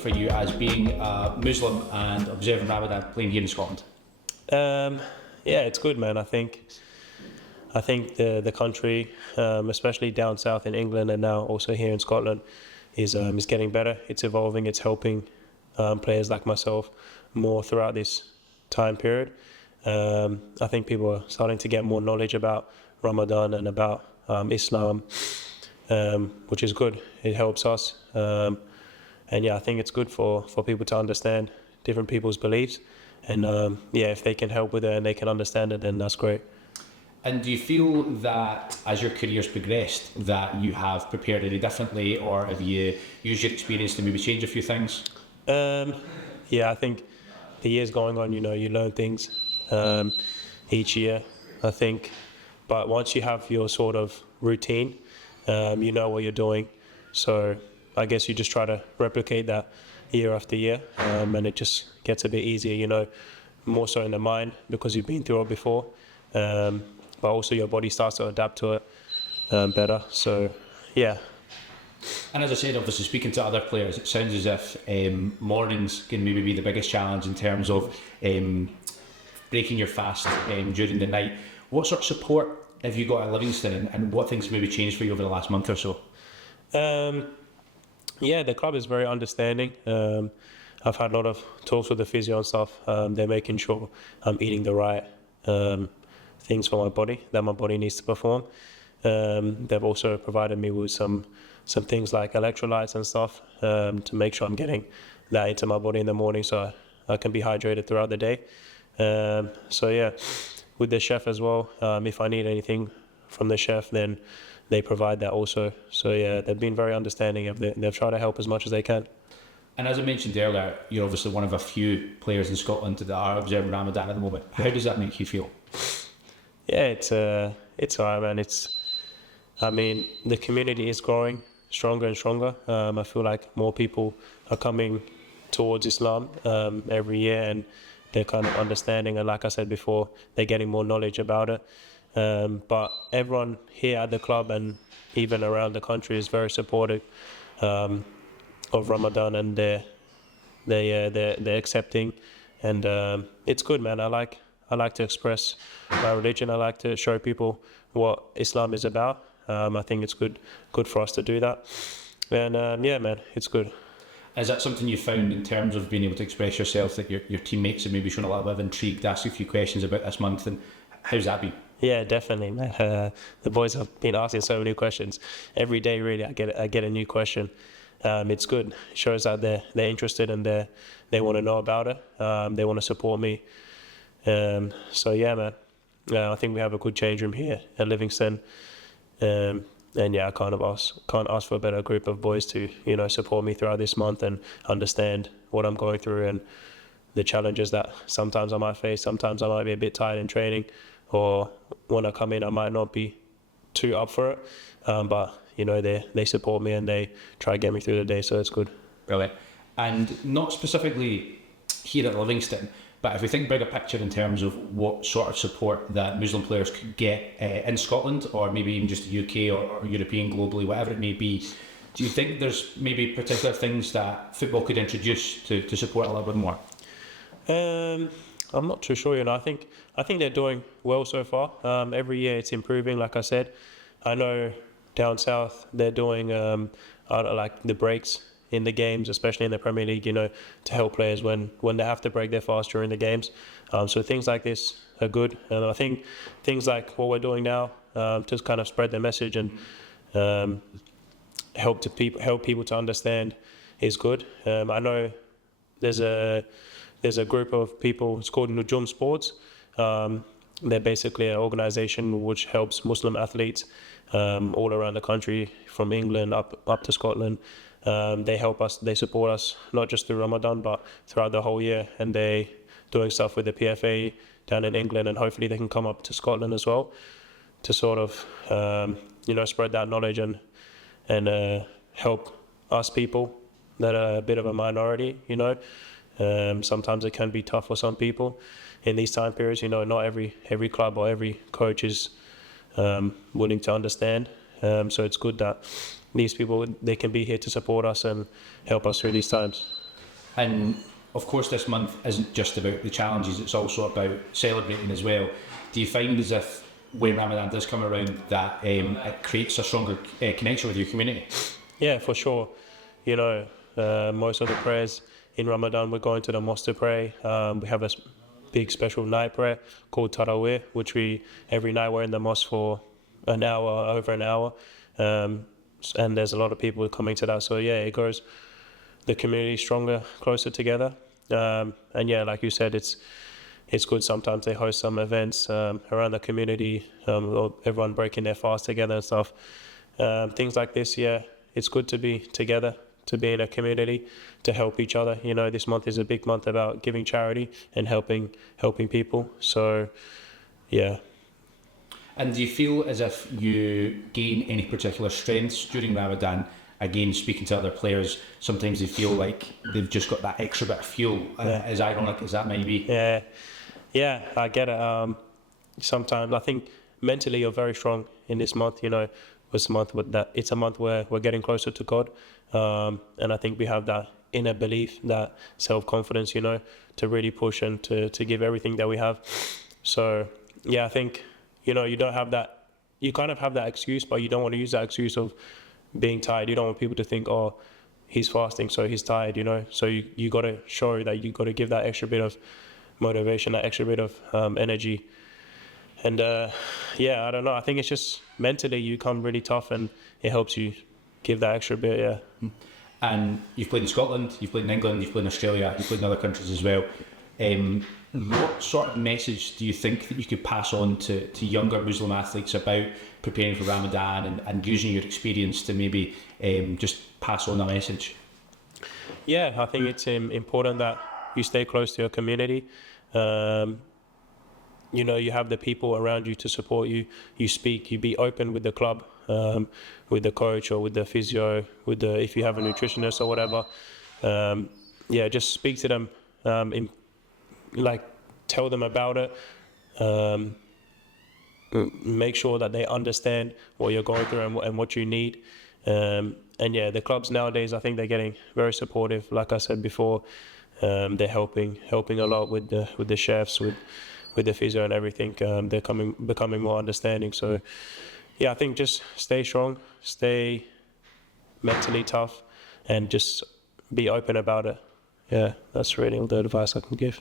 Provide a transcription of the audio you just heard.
for you as being a Muslim and observing Ramadan playing here in Scotland? Yeah, it's good, man. I think the country, especially down south in England and now also here in Scotland, is getting better. It's evolving. It's helping players like myself more throughout this time period. I think people are starting to get more knowledge about Ramadan and about Islam, which is good. It helps us. And yeah, I think it's good for people to understand different people's beliefs. And yeah, if they can help with it and they can understand it, then that's great. And do you feel that as your career's progressed that you have prepared any differently, or have you used your experience to maybe change a few things? Yeah, I think the years going on, you learn things each year, I think. But once you have your sort of routine, you know what you're doing. So I guess you just try to replicate that year after year, and it just gets a bit easier, more so in the mind because you've been through it before. But also your body starts to adapt to it better. So, yeah. And as I said, obviously speaking to other players, it sounds as if mornings can maybe be the biggest challenge in terms of breaking your fast during the night. What sort of support have you got at Livingston, and what things maybe changed for you over the last month or so? Yeah, the club is very understanding. I've had a lot of talks with the physio and stuff. They're making sure I'm eating the right things for my body, that my body needs to perform. They've also provided me with some things like electrolytes and stuff to make sure I'm getting that into my body in the morning so I can be hydrated throughout the day. So yeah, with the chef as well, if I need anything from the chef, then they provide that also. So yeah, they've been very understanding. They've tried to help as much as they can. And as I mentioned earlier, you're obviously one of a few players in Scotland that are observing Ramadan at the moment. How does that make you feel? Yeah, it's alright, man. The community is growing stronger and stronger. I feel like more people are coming towards Islam every year, and they're kind of understanding. And like I said before, they're getting more knowledge about it. But everyone here at the club and even around the country is very supportive of Ramadan, and they're accepting, and it's good, man. I like to express my religion. I like to show people what Islam is about. I think it's good for us to do that. And yeah, man, it's good. Is that something you found in terms of being able to express yourself, that your teammates have maybe shown a little bit of intrigue to ask you a few questions about this month, and how's that been? Yeah, definitely, man. The boys have been asking so many questions. Every day, really, I get a new question. It's good. It shows that they're interested and they want to know about it. They want to support me. So yeah, man. I think we have a good change room here at Livingston. And yeah, I can't ask for a better group of boys to support me throughout this month and understand what I'm going through and the challenges that sometimes I might face. Sometimes I might be a bit tired in training, or when I come in I might not be too up for it. But they support me and they try to get me through the day, so it's good. Brilliant. And not specifically here at Livingston, but if we think bigger picture in terms of what sort of support that Muslim players could get in Scotland, or maybe even just the UK or European, globally, whatever it may be, do you think there's maybe particular things that football could introduce to support a little bit more? I'm not too sure. I think they're doing well so far. Every year it's improving. Like I said, I know down south they're doing like the breaks in the games, especially in the Premier League, to help players when they have to break their fast during the games. So things like this are good. And I think things like what we're doing now to kind of spread the message and help people to understand is good. I know there's a group of people, it's called Nujum Sports. They're basically an organization which helps Muslim athletes all around the country, from England up to Scotland. They help us, they support us, not just through Ramadan, but throughout the whole year. And they doing stuff with the PFA down in England, and hopefully they can come up to Scotland as well to sort of, spread that knowledge and help us people that are a bit of a minority, Sometimes it can be tough for some people in these time periods. Not every club or every coach is willing to understand. So it's good that these people, they can be here to support us and help us through these times. And of course, this month isn't just about the challenges, it's also about celebrating as well. Do you find as if when Ramadan does come around that it creates a stronger connection with your community? Yeah, for sure. You know, most of the prayers in Ramadan, we're going to the mosque to pray. We have a big special night prayer called Tarawih, which every night we're in the mosque for an hour, over an hour. And there's a lot of people coming to that. So yeah, it grows the community stronger, closer together. And yeah, like you said, it's good. Sometimes they host some events around the community, or everyone breaking their fast together and stuff. Things like this, yeah, it's good to be together, to be in a community, to help each other. You know, this month is a big month about giving charity and helping people. So, yeah. And do you feel as if you gain any particular strengths during Ramadan? Again, speaking to other players, sometimes they feel like they've just got that extra bit of fuel. As ironic as that might be. Yeah, I get it. Sometimes I think mentally you're very strong in this month. You know, it's a month where we're getting closer to God, and I think we have that inner belief, that self-confidence, you know, to really push and to give everything that we have. So yeah, I think, you know, you don't have that. You kind of have that excuse, but you don't want to use that excuse of being tired. You don't want people to think, oh, he's fasting, so he's tired, you know. So you got to show that you got to give that extra bit of motivation, that extra bit of energy. And yeah, I don't know. I think it's just mentally you come really tough, and it helps you give that extra bit. Yeah. And you've played in Scotland, you've played in England, you've played in Australia, you've played in other countries as well. What sort of message do you think that you could pass on to younger Muslim athletes about preparing for Ramadan and using your experience to maybe just pass on a message? Yeah, I think it's important that you stay close to your community. You know, you have the people around you to support you. You speak, you be open with the club, with the coach or with the physio, if you have a nutritionist or whatever. Yeah, just speak to them, tell them about it. Make sure that they understand what you're going through and what you need. And yeah, the clubs nowadays, I think they're getting very supportive. Like I said before, they're helping a lot with the chefs, with the physio and everything. They're becoming more understanding. So yeah, I think just stay strong, stay mentally tough, and just be open about it. Yeah, that's really all the advice I can give.